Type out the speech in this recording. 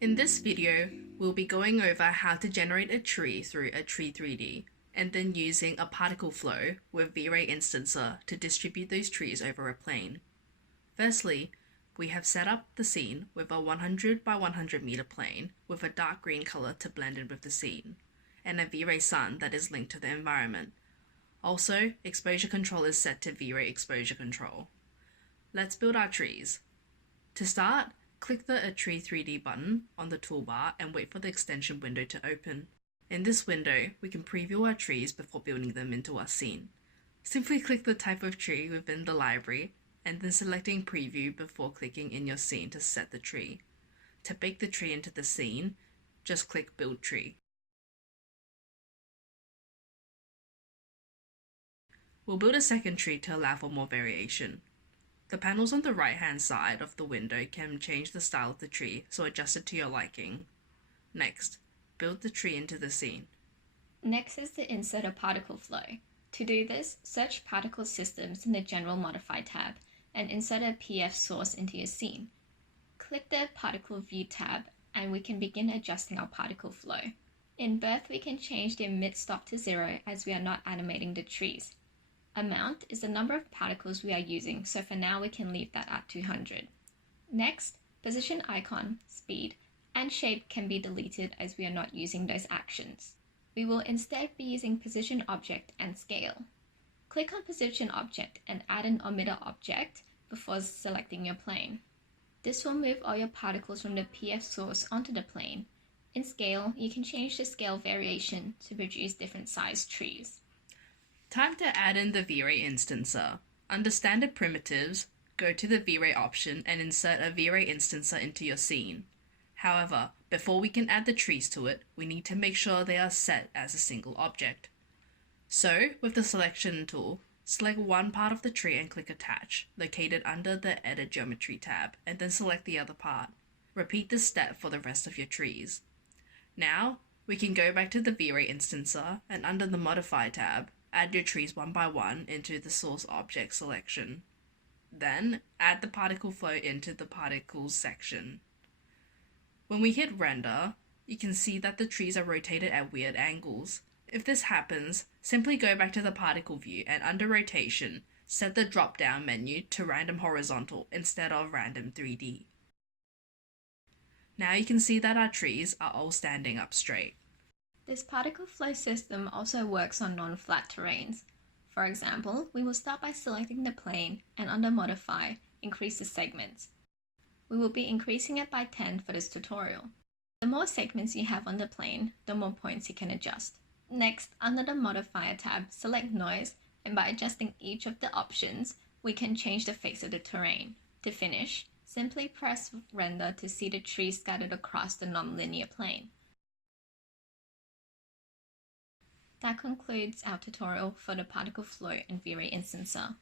In this video, we'll be going over how to generate a tree through atree3d, and then using a particle flow with vray instancer to distribute those trees over a plane. Firstly, we have set up the scene with a 100 by 100 meter plane with a dark green color to blend in with the scene, and a vray sun that is linked to the environment. Also, exposure control is set to vray exposure control. Let's build our trees. To start, click the atree3d button on the toolbar and wait for the extension window to open. In this window, we can preview our trees before building them into our scene. Simply click the type of tree within the library and then selecting preview before clicking in your scene to set the tree. To bake the tree into the scene, just click build tree. We'll build a second tree to allow for more variation. The panels on the right hand side of the window can change the style of the tree, so adjust it to your liking. Next, build the tree into the scene. Next is to insert a particle flow. To do this, search Particle Systems in the General Modify tab and insert a PF source into your scene. Click the Particle View tab and we can begin adjusting our particle flow. In Birth, we can change the emit stop to 0 as we are not animating the trees. Amount is the number of particles we are using, so for now we can leave that at 200. Next, position icon, speed, and shape can be deleted as we are not using those actions. We will instead be using position object and scale. Click on position object and add an emitter object before selecting your plane. This will move all your particles from the PF source onto the plane. In scale, you can change the scale variation to produce different sized trees. Time to add in the vray instancer. Under standard primitives, go to the vray option and insert a vray instancer into your scene. However, before we can add the trees to it, we need to make sure they are set as a single object. So, with the selection tool, select one part of the tree and click attach, located under the edit geometry tab, and then select the other part. Repeat this step for the rest of your trees. Now, we can go back to the vray instancer and under the modify tab, add your trees one by one into the source object selection. Then, add the particle flow into the particles section. When we hit render, you can see that the trees are rotated at weird angles. If this happens, simply go back to the particle view and under rotation, set the drop-down menu to random horizontal instead of random 3D. Now you can see that our trees are all standing up straight. This particle flow system also works on non-flat terrains. For example, we will start by selecting the plane and under Modify, increase the segments. We will be increasing it by 10 for this tutorial. The more segments you have on the plane, the more points you can adjust. Next, under the Modifier tab, select Noise, and by adjusting each of the options, we can change the face of the terrain. To finish, simply press Render to see the tree scattered across the non-linear plane. That concludes our tutorial for the particle flow and vray instancer.